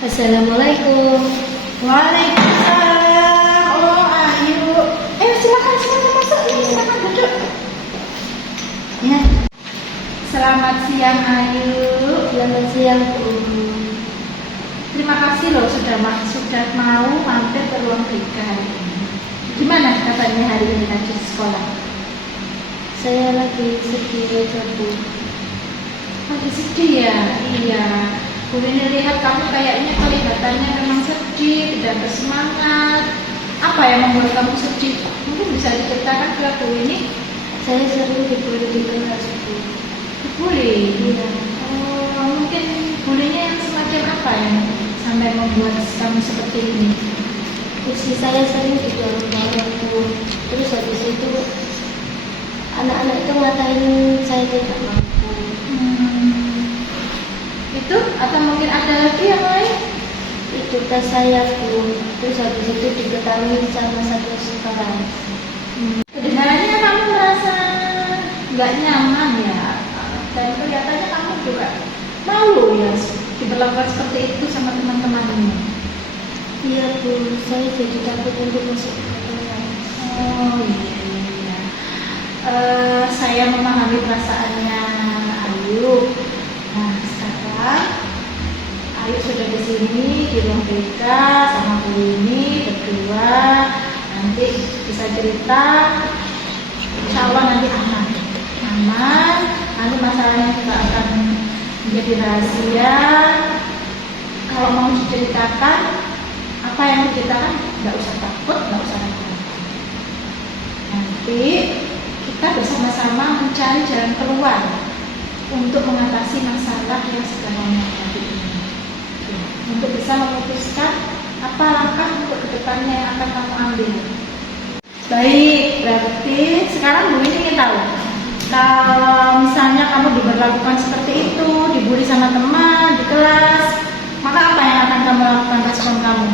Assalamualaikum. Waalaikumsalam. Oh, Ayu. Silakan masuk. Silakan duduk. Ya. Selamat siang, Ayu. Selamat siang, Bu. Terima kasih loh sudah mau mampir ke ruang BK hari ini. Gimana kabarnya hari ini lanjut sekolah? Saya lagi sedih aja, Bu. Lagi sedih ya? Iya. Bu ini lihat kamu kayaknya kelihatannya memang sedih, tidak bersemangat. Apa yang membuat kamu sedih? Mungkin bisa diceritakan ke Bu ini? Saya sering dibully di kelas, Bu. Dibully? Iya. Oh, mungkin bulinya yang semacam apa yang sampai membuat kamu seperti ini? Kursi saya sering didorong-dorong, Bu. Terus habis itu anak-anak itu ngatain saya tidak mampu. Itu atau mungkin ada lagi yang lain? Itu tes saya, Bu. Terus habis itu diketahui sama satu sekolah. Kedengarannya kamu merasa nggak nyaman ya, dan kelihatannya kamu juga malu ya diperlakukan seperti itu sama teman-temanmu. Iya, Bu. Saya jadi takut untuk masuk ke kelas. Oh iya. Saya memahami perasaannya Ayu. Nah sekarang Ayu sudah di sini di ruang BK sama Bu ini berdua. Nanti bisa cerita, insya Allah nanti aman. Nanti masalahnya juga akan menjadi rahasia. Kalau mau diceritakan, apa yang diceritakan, nggak usah takut, nggak usah ragu. Nanti kita bersama-sama mencari jalan keluar untuk mengatasi masalah yang sedang menghadapi ini. Untuk bisa memutuskan apa langkah untuk kedepannya yang akan kamu ambil. Baik, berarti sekarang Bu ini ingin tahu, kalau misalnya kamu diberlakukan seperti itu, dibully sama teman di kelas, maka apa yang akan kamu lakukan, respon kamu?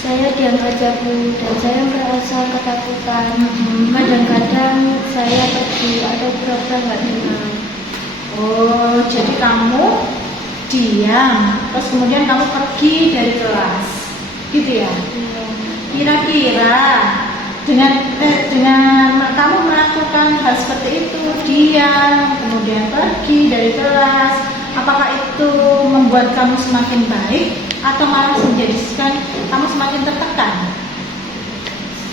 Saya diam aja, Bu, dan saya merasa ketakutan. Kadang-kadang saya pergi atau pura-pura nggak dengar. Oh, jadi kamu diam, terus kemudian kamu pergi dari kelas, gitu ya? Iya. Kira-kira dengan kamu melakukan hal seperti itu, diam, kemudian pergi dari kelas, apakah itu membuat kamu semakin baik atau malah menjadikan kamu semakin tertekan?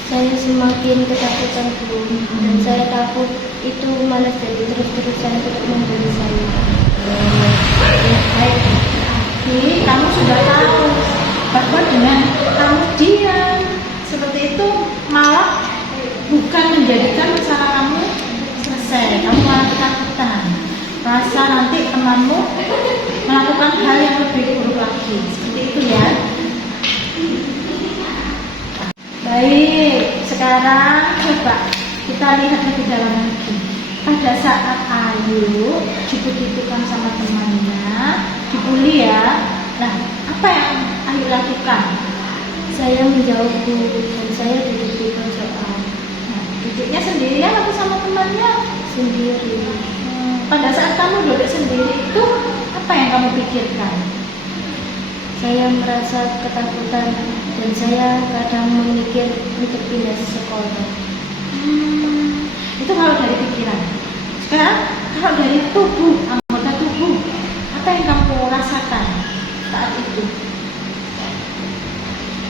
Saya semakin ketakutan, Bu, dan saya takut itu malah jadi terus-terusan untuk membuli saya. Baik, tapi kamu sudah tahu bahwa dengan kamu diam seperti itu malah bukan menjadikan masalah kamu selesai, kamu malah ketakutan. Rasa nanti temanmu melakukan hal yang lebih buruk lagi, seperti itu ya. Baik, sekarang coba kita lihat lebih dalam lagi. Pada saat Ayu dibully-bulikan sama temannya, dibully ya. Nah, apa yang Ayu lakukan? Saya menjauh, Bu, dan saya duduk di pojokan. Nah, duduknya sendirian atau sama temannya? Sendiri. Pada saat kamu duduk sendiri itu, apa yang kamu pikirkan? Saya merasa ketakutan dan saya kadang memikir untuk pindah sekolah. Itu kalau dari pikiran. Sekarang kalau dari tubuh, anggota tubuh, apa yang kamu rasakan saat itu?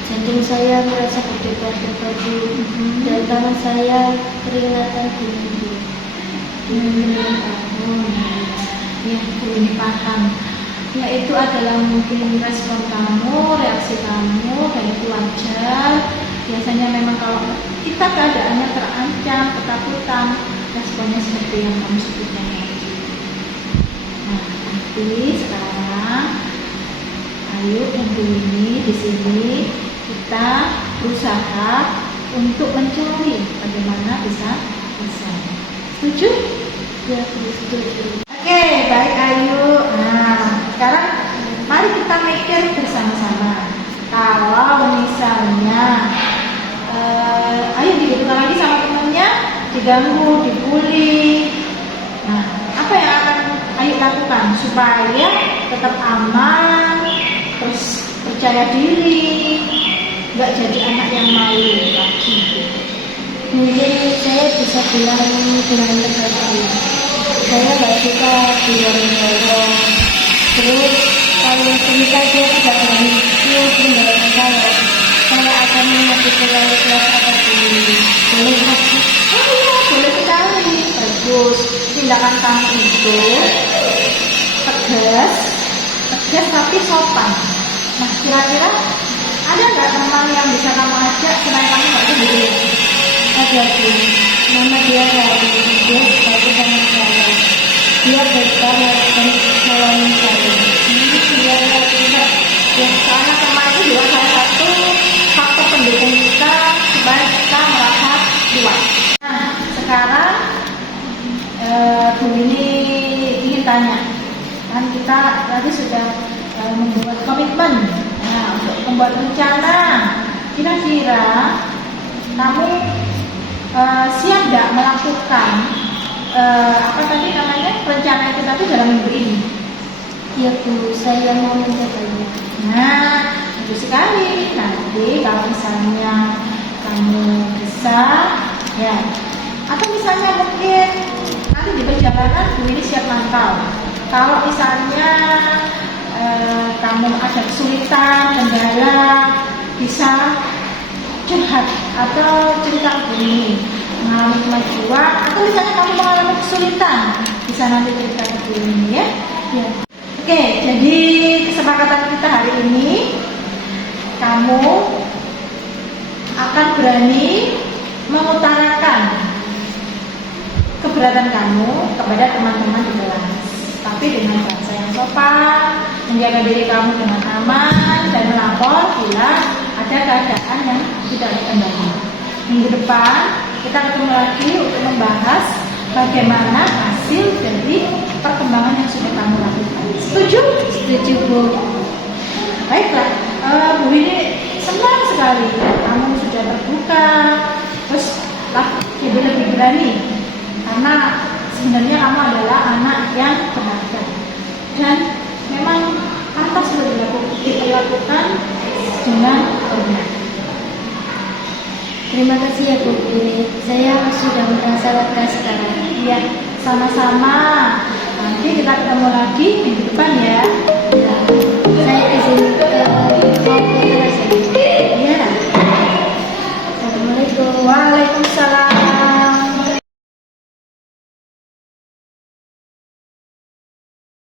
Jantung saya merasa berdebar-debar, Bu, dan tangan saya keringatan dingin. Ya, Bu ini paham. Ya, itu adalah mungkin respon kamu, reaksi kamu, dan itu wajar. Biasanya memang kalau kita keadaannya terancam, ketakutan, responnya seperti yang kamu sebutkan tadi. Nah, nanti sekarang Ayu dan Bu ini di sini kita berusaha untuk mencari bagaimana bisa selesai. Setuju? Ya, Bu, setuju. Oke, baik Ayu. Nah, sekarang mari kita mikir bersama-sama. Kalau misalnya Ayu digitukan lagi sama temennya, diganggu, dibully. Nah, apa yang akan Ayu lakukan supaya tetap aman, terus percaya diri, nggak jadi anak yang malu lagi. Mungkin saya bisa bilang dengan tegas, saya nggak suka dorong-dorong. Terus kalau semisal dia tidak berani mendorong saya akan mengatur melalui kelas apapun. Boleh nggak? Oh iya, boleh sekali. Bagus. Tindakan kamu itu tegas, tegas tapi sopan. Nah, kira-kira ada nggak teman yang bisa kamu ajak selain kamu nggak sendiri? Ada Bu, nama dia Rani, dia sebagai teman saya. Dia baik banget dan menolong saya. Iya, iya, pintar. Ya, soalnya teman itu juga salah satu faktor pendukung kita supaya kita merasa kuat. Nah, sekarang Bu ini ingin tanya, kan kita tadi sudah membuat komitmen, nah, untuk membuat rencana. Kira-kira kamu siap nggak melakukan apa tadi namanya rencana itu tadi dalam minggu ini? Ya Bu, saya mau mencobanya. Nah, bagus sekali. Nanti kalau misalnya kamu bisa, ya, atau misalnya mungkin nanti di perjalanan Bu ini siap mantau. Kalau misalnya kamu ada kesulitan, kendala, bisa curhat atau cerita ke Bu ini mengalami kemajuan, atau misalnya kamu mengalami kesulitan, bisa nanti cerita ke Bu ini ya. Ya. Oke, jadi kesepakatan kita hari ini, kamu akan berani mengutarakan keberatan kamu kepada teman-teman di kelas, tapi dengan bahasa yang sopan, menjaga diri kamu dengan aman, dan melapor bila ada keadaan yang tidak dikendalikan. Minggu depan kita ketemu lagi untuk membahas bagaimana hasil dari perkembangan yang sudah kamu lakukan. Setuju? Setuju Bu. Baiklah, Bu ini senang sekali kamu sudah terbuka, terus jadi lebih berani karena sebenarnya kamu adalah anak yang berharga dan memang pantas dilakukan dengan hormat. Terima kasih ya Bu ini. Saya sudah merasa lega sekarang. Ya, sama-sama. Nanti kita ketemu lagi minggu depan ya.